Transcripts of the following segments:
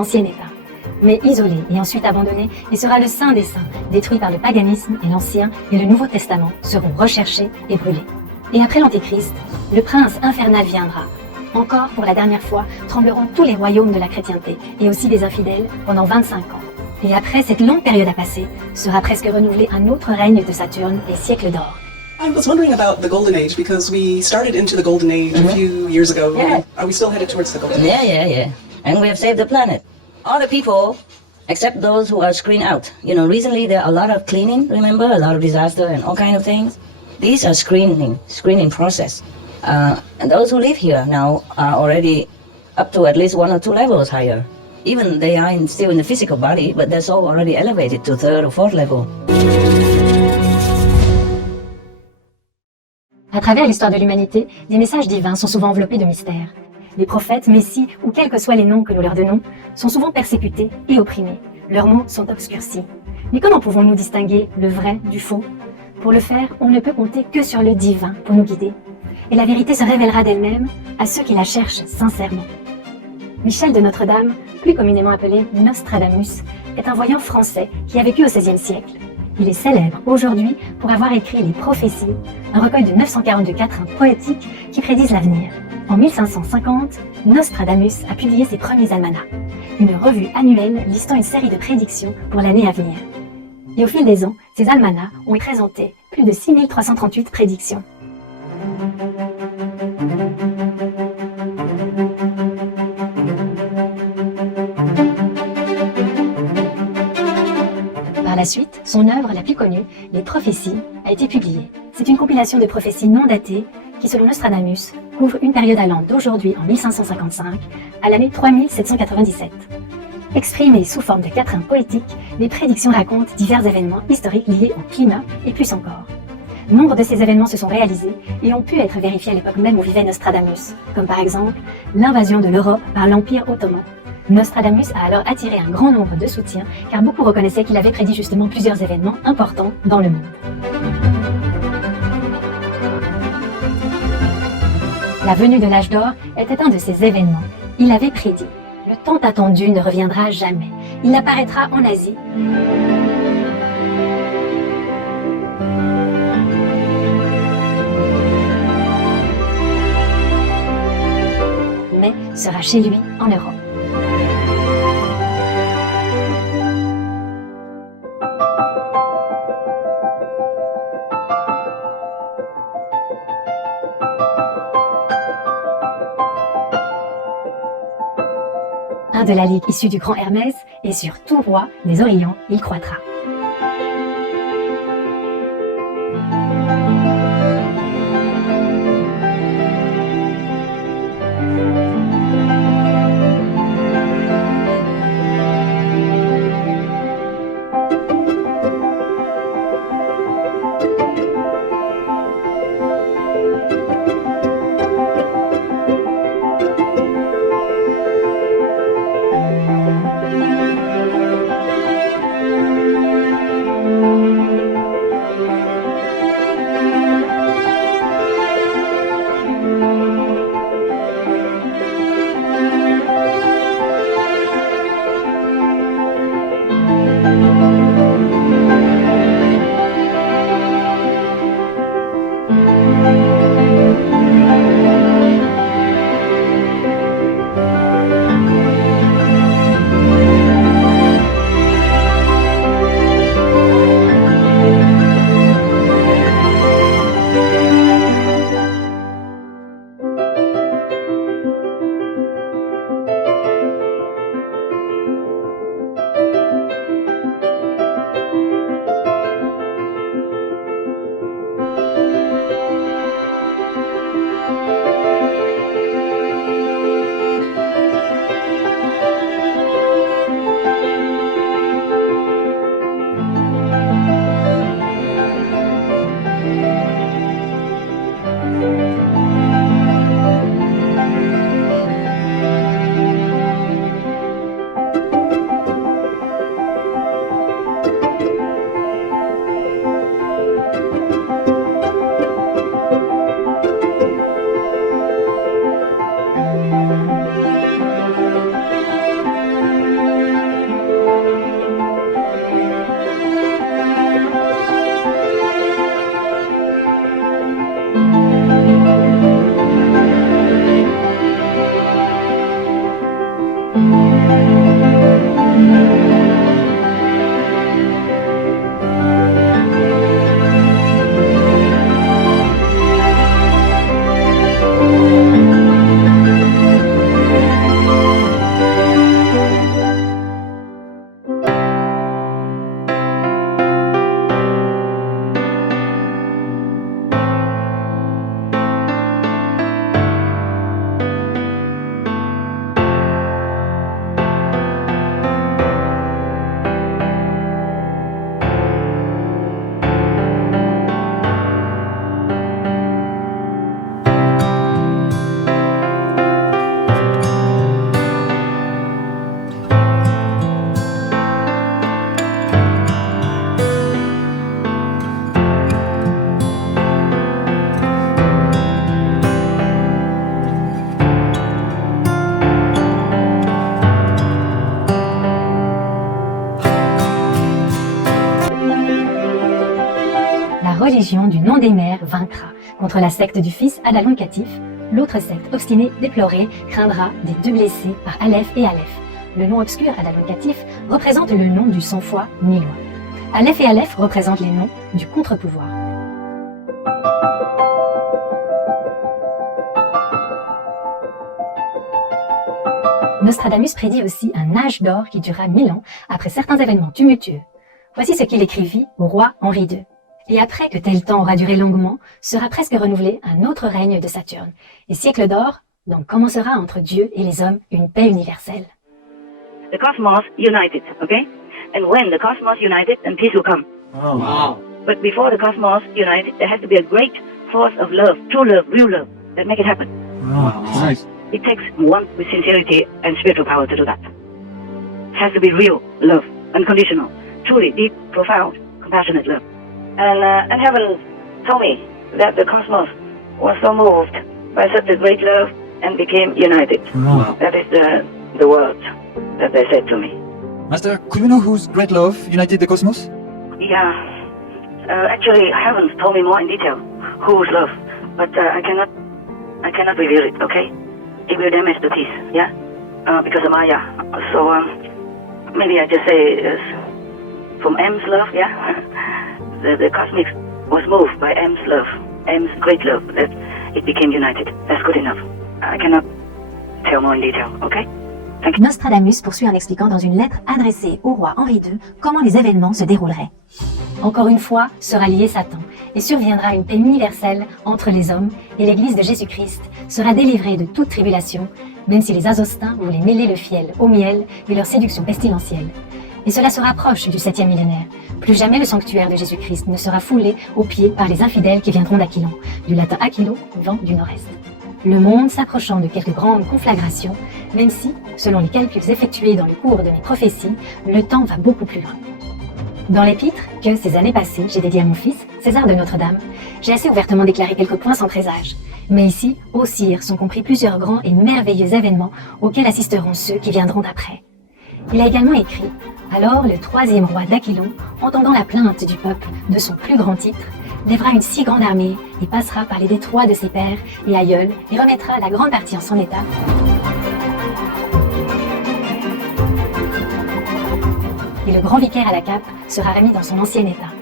Ancien État. Mais isolé et ensuite abandonné, il sera le saint des saints, détruit par le paganisme, et l'Ancien et le Nouveau Testament seront recherchés et brûlés. Et après l'Antéchrist, le prince infernal viendra. Encore pour la dernière fois, trembleront tous les royaumes de la chrétienté et aussi des infidèles pendant 25 ans. Et après cette longue période à passer, sera presque renouvelé un autre règne de Saturne, les siècles d'or. I was wondering about the Golden Age because we started into the Golden Age a few years ago. Yeah. Are we still headed towards the Golden Age? Yeah. And we have saved the planet. All the people, except those who are screened out. You know, recently there are a lot of cleaning, remember? A lot of disaster and all kind of things. These are screening process. And those who live here now are already up to at least 1 or 2 levels higher. Even they are still in the physical body, but they're so already elevated to 3rd or 4th level. À travers l'histoire de l'humanité, les messages divins sont souvent enveloppés de mystères. Les prophètes, messies ou quels que soient les noms que nous leur donnons, sont souvent persécutés et opprimés. Leurs mots sont obscurcis. Mais comment pouvons-nous distinguer le vrai du faux? Pour le faire, on ne peut compter que sur le divin pour nous guider. Et la vérité se révélera d'elle-même à ceux qui la cherchent sincèrement. Michel de Notre-Dame, plus communément appelé Nostradamus, est un voyant français qui a vécu au XVIe siècle. Il est célèbre aujourd'hui pour avoir écrit les Prophéties, un recueil de 942 quatrains poétiques qui prédisent l'avenir. En 1550, Nostradamus a publié ses premiers almanachs, une revue annuelle listant une série de prédictions pour l'année à venir. Et au fil des ans, ces almanachs ont présenté plus de 6338 prédictions. Par la suite, son œuvre la plus connue, Les Prophéties, a été publiée. C'est une compilation de prophéties non datées qui, selon Nostradamus, couvre une période allant d'aujourd'hui en 1555 à l'année 3797. Exprimées sous forme de quatrains poétiques, les prédictions racontent divers événements historiques liés au climat et plus encore. Nombre de ces événements se sont réalisés et ont pu être vérifiés à l'époque même où vivait Nostradamus, comme par exemple l'invasion de l'Europe par l'Empire ottoman. Nostradamus a alors attiré un grand nombre de soutiens car beaucoup reconnaissaient qu'il avait prédit justement plusieurs événements importants dans le monde. La venue de l'âge d'or était un de ces événements. Il avait prédit « Le temps attendu ne reviendra jamais. Il apparaîtra en Asie. » mais sera chez lui en Europe. Un de la ligue issue du grand Hermès, et sur tout roi des Orients, il croîtra. La religion du nom des mères vaincra. Contre la secte du fils Adalon Catif, l'autre secte obstinée, déplorée, craindra des deux blessés par Aleph et Aleph. Le nom obscur Adalon Catif représente le nom du sans-foi nilois. Aleph et Aleph représentent les noms du contre-pouvoir. Nostradamus prédit aussi un âge d'or qui durera 1000 ans après certains événements tumultueux. Voici ce qu'il écrivit au roi Henri II. Et après que tel temps aura duré longuement, sera presque renouvelé un autre règne de Saturne. Et siècle d'or, donc commencera entre Dieu et les hommes une paix universelle. The cosmos united, okay? And when the cosmos united, then peace will come. Oh, wow. But before the cosmos united, there has to be a great force of love, true love, real love, that make it happen. Oh, nice. It takes one with sincerity and spiritual power to do that. It has to be real love, unconditional, truly deep, profound, compassionate love. And heaven told me that the cosmos was so moved by such a great love and became united. Wow. That is the words that they said to me. Master, could we know whose great love united the cosmos? Yeah. Actually, heaven told me more in detail whose love, but I cannot reveal it. Okay? It will damage the peace. Yeah. Because of Maya. So maybe I just say it's from M's love. Yeah. The cosmic was moved by M's love, M's great love, that it became united. That's good enough. I cannot tell more in detail, okay? Thank you. Nostradamus poursuit en expliquant dans une lettre adressée au roi Henri II comment les événements se dérouleraient. Encore une fois sera lié Satan et surviendra une paix universelle entre les hommes et l'Église de Jésus-Christ sera délivrée de toute tribulation, même si les Azostins voulaient mêler le fiel au miel et leur séduction pestilentielle. Et cela se rapproche du 7e millénaire. Plus jamais le sanctuaire de Jésus-Christ ne sera foulé aux pieds par les infidèles qui viendront d'Aquilon, du latin Aquilo, vent du nord-est. Le monde s'approchant de quelques grandes conflagrations, même si, selon les calculs effectués dans le cours de mes prophéties, le temps va beaucoup plus loin. Dans l'épître que, ces années passées, j'ai dédié à mon fils, César de Notre-Dame, j'ai assez ouvertement déclaré quelques points sans présage. Mais ici, au cire, sont compris plusieurs grands et merveilleux événements auxquels assisteront ceux qui viendront après. Il a également écrit « Alors le 3e roi d'Aquilon, entendant la plainte du peuple de son plus grand titre, lèvera une si grande armée et passera par les détroits de ses pères et aïeuls et remettra la grande partie en son état. Et le grand vicaire à la cape sera remis dans son ancien état,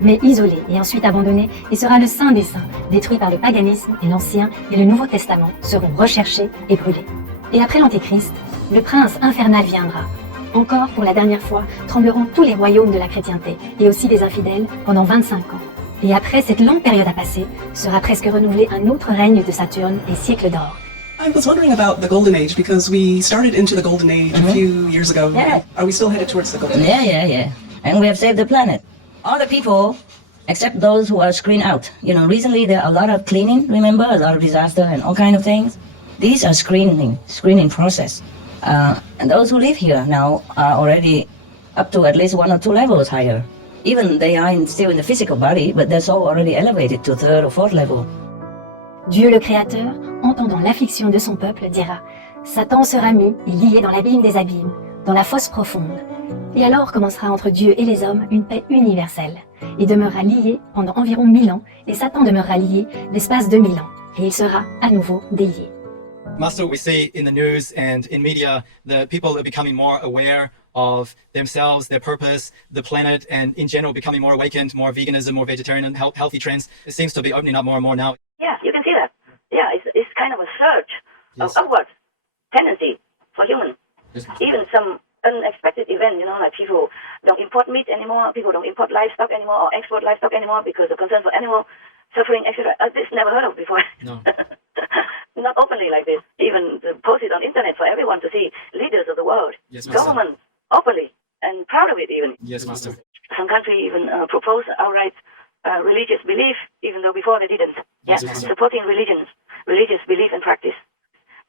mais isolé et ensuite abandonné, et sera le saint des saints, détruit par le paganisme, et l'Ancien et le Nouveau Testament seront recherchés et brûlés. Et après l'Antéchrist, le prince infernal viendra. Encore pour la dernière fois, trembleront tous les royaumes de la chrétienté et aussi des infidèles pendant 25 ans. Et après cette longue période à passer, sera presque renouvelé un autre règne de Saturne et siècle d'or. I was wondering about the Golden Age because we started into the Golden Age a few years ago. Yeah. Are we still headed towards the Golden Age? Yeah. And we have saved the planet. All the people, except those who are screened out. You know, recently there are a lot of cleaning, remember? A lot of disaster and all kind of things. These are screening process. And those who live here now are already up to at least 1 or 2 levels higher. Even they are still in the physical body, but they're so already elevated to 3rd or 4th level. Dieu le Créateur, entendant l'affliction de son peuple, dira « Satan sera mis et lié dans l'abîme des abîmes, dans la fosse profonde. Et alors commencera entre Dieu et les hommes une paix universelle, et demeurera lié pendant environ 1000 ans, et Satan demeurera lié l'espace de 1000 ans, et il sera à nouveau délié. » Master, we see in the news and in media that people are becoming more aware of themselves, their purpose, the planet, and in general becoming more awakened, more veganism, more vegetarian, and healthy trends. It seems to be opening up more and more now. Yeah, you can see that. Yeah, it's kind of a surge of upward tendency for humans. Even some unexpected event, like people don't import meat anymore, people don't import livestock anymore or export livestock anymore because of concern for animal suffering, etc. This never heard of before. No. Not openly like this. Even posted on internet for everyone to see. Leaders of the world, Yes, Master. governments, openly and proud of it even. Yes, Master. Some country even propose outright religious belief, even though before they didn't. Yes, Yeah, Master. supporting religious belief and practice.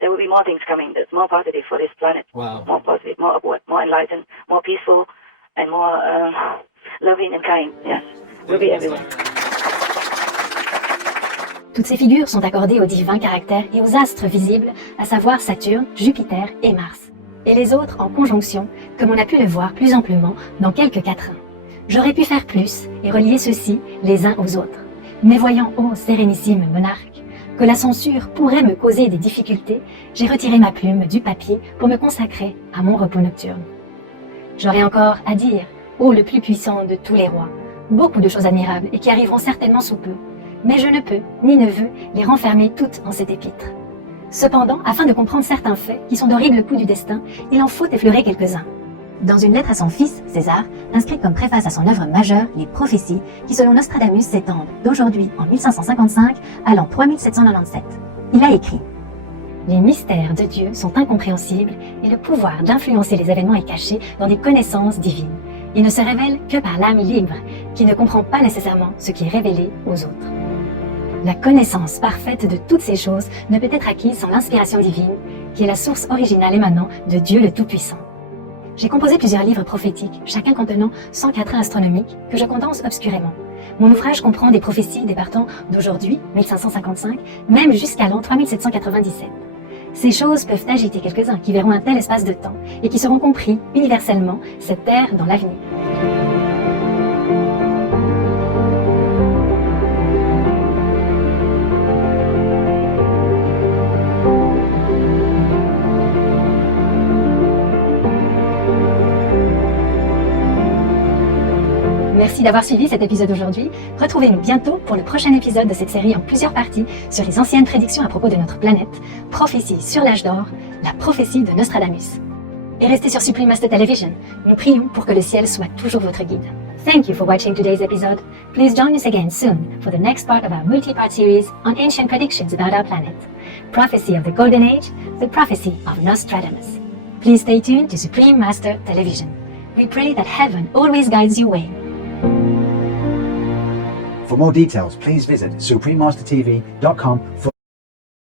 There will be more things coming that's more positive for this planet. Wow. More positive, more upward, more enlightened, more peaceful, and more loving and kind. Yes, will be everywhere. Toutes ces figures sont accordées aux divins caractères et aux astres visibles, à savoir Saturne, Jupiter et Mars. Et les autres en conjonction, comme on a pu le voir plus amplement dans quelques quatrains. J'aurais pu faire plus et relier ceux-ci les uns aux autres. Mais voyant, ô sérénissime monarque, que la censure pourrait me causer des difficultés, j'ai retiré ma plume du papier pour me consacrer à mon repos nocturne. J'aurais encore à dire, ô le plus puissant de tous les rois, beaucoup de choses admirables et qui arriveront certainement sous peu, mais je ne peux, ni ne veux, les renfermer toutes en cet épître. Cependant, afin de comprendre certains faits qui sont d'horribles coups du destin, il en faut effleurer quelques-uns. Dans une lettre à son fils, César, inscrite comme préface à son œuvre majeure, Les Prophéties, qui selon Nostradamus s'étendent d'aujourd'hui en 1555 à l'an 3797, il a écrit « Les mystères de Dieu sont incompréhensibles et le pouvoir d'influencer les événements est caché dans des connaissances divines. Il ne se révèle que par l'âme libre, qui ne comprend pas nécessairement ce qui est révélé aux autres. La connaissance parfaite de toutes ces choses ne peut être acquise sans l'inspiration divine, qui est la source originale émanant de Dieu le Tout-Puissant. J'ai composé plusieurs livres prophétiques, chacun contenant 100 quatrains astronomiques, que je condense obscurément. Mon ouvrage comprend des prophéties départant d'aujourd'hui, 1555, même jusqu'à l'an 3797. Ces choses peuvent agiter quelques-uns qui verront un tel espace de temps et qui seront compris universellement cette terre dans l'avenir. Merci d'avoir suivi cet épisode aujourd'hui. Retrouvez-nous bientôt pour le prochain épisode de cette série en plusieurs parties sur les anciennes prédictions à propos de notre planète, prophétie sur l'âge d'or, la prophétie de Nostradamus. Et restez sur Supreme Master Television. Nous prions pour que le ciel soit toujours votre guide. Thank you for watching today's episode. Please join us again soon for the next part of our multi-part series on ancient predictions about our planet. Prophecy of the Golden Age, the prophecy of Nostradamus. Please stay tuned to Supreme Master Television. We pray that heaven always guides your way. For more details, please visit suprememastertv.com.